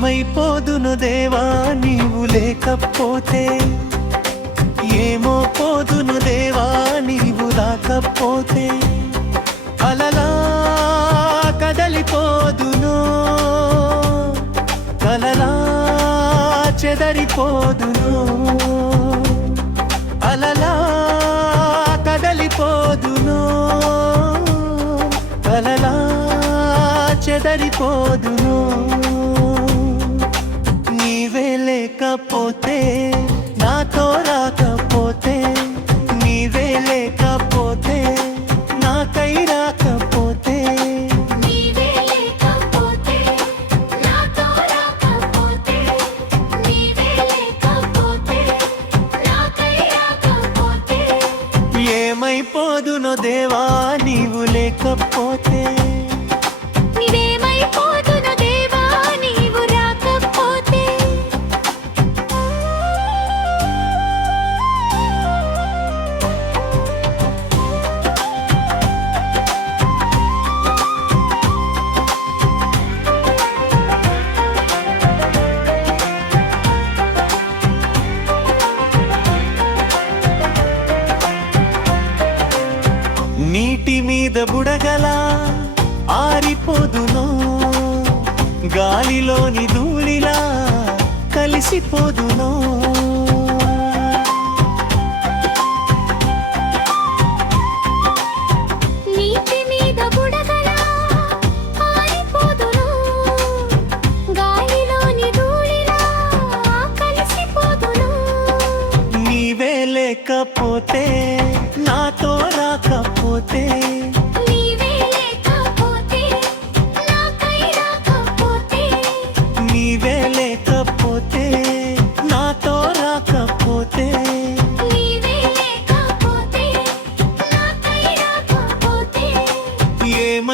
ఏమైపోదును దేవా నీవు లేకపోతే? ఏమో పోదును దేవా నీవు రాకపోతే? అలలా కదలిపోదును కలలా చెదరిపోదును అలలా కదలిపోదును కలలా చెదరిపోదును. లేకపోతే నాతో రాకపోతే నీవే లేకపోతే నాకై రాకపోతే. నీవే లేకపోతే నీటి మీద బుడగలా ఆరిపోదును. గాలిలోని ధూళిలా కలిసిపోదును.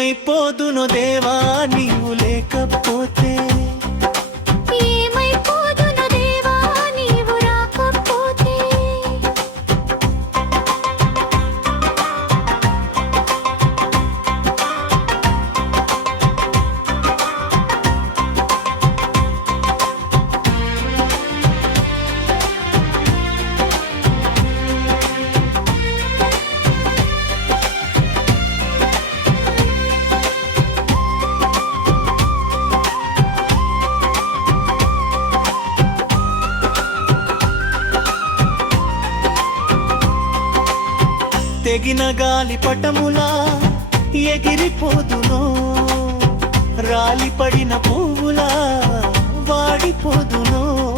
ఏమైపోదునో దేవాని తెగిన గాలి పటములా ఎగిరిపోదును. రాలిపడిన పువ్వులా వాడిపోదును.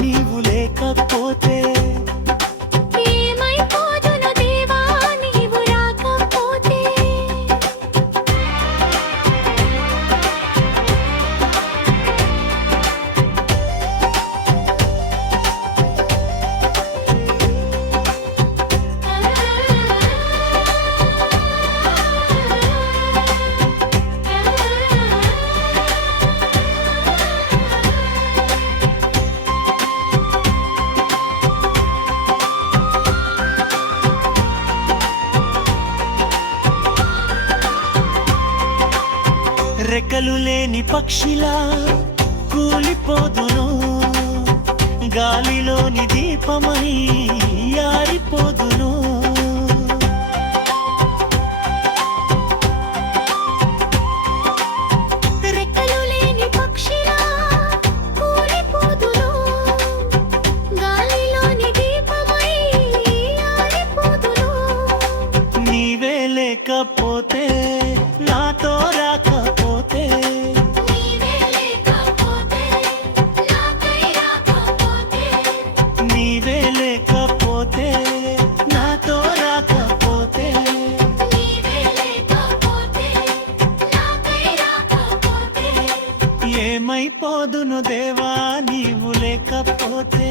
నీవు లేకపోతే రెక్కలు లేని పక్షిలా కూలిపోదును. గాలిలోని దీపమై ఏమైపోదును దేవా నీవు లేకపోతే?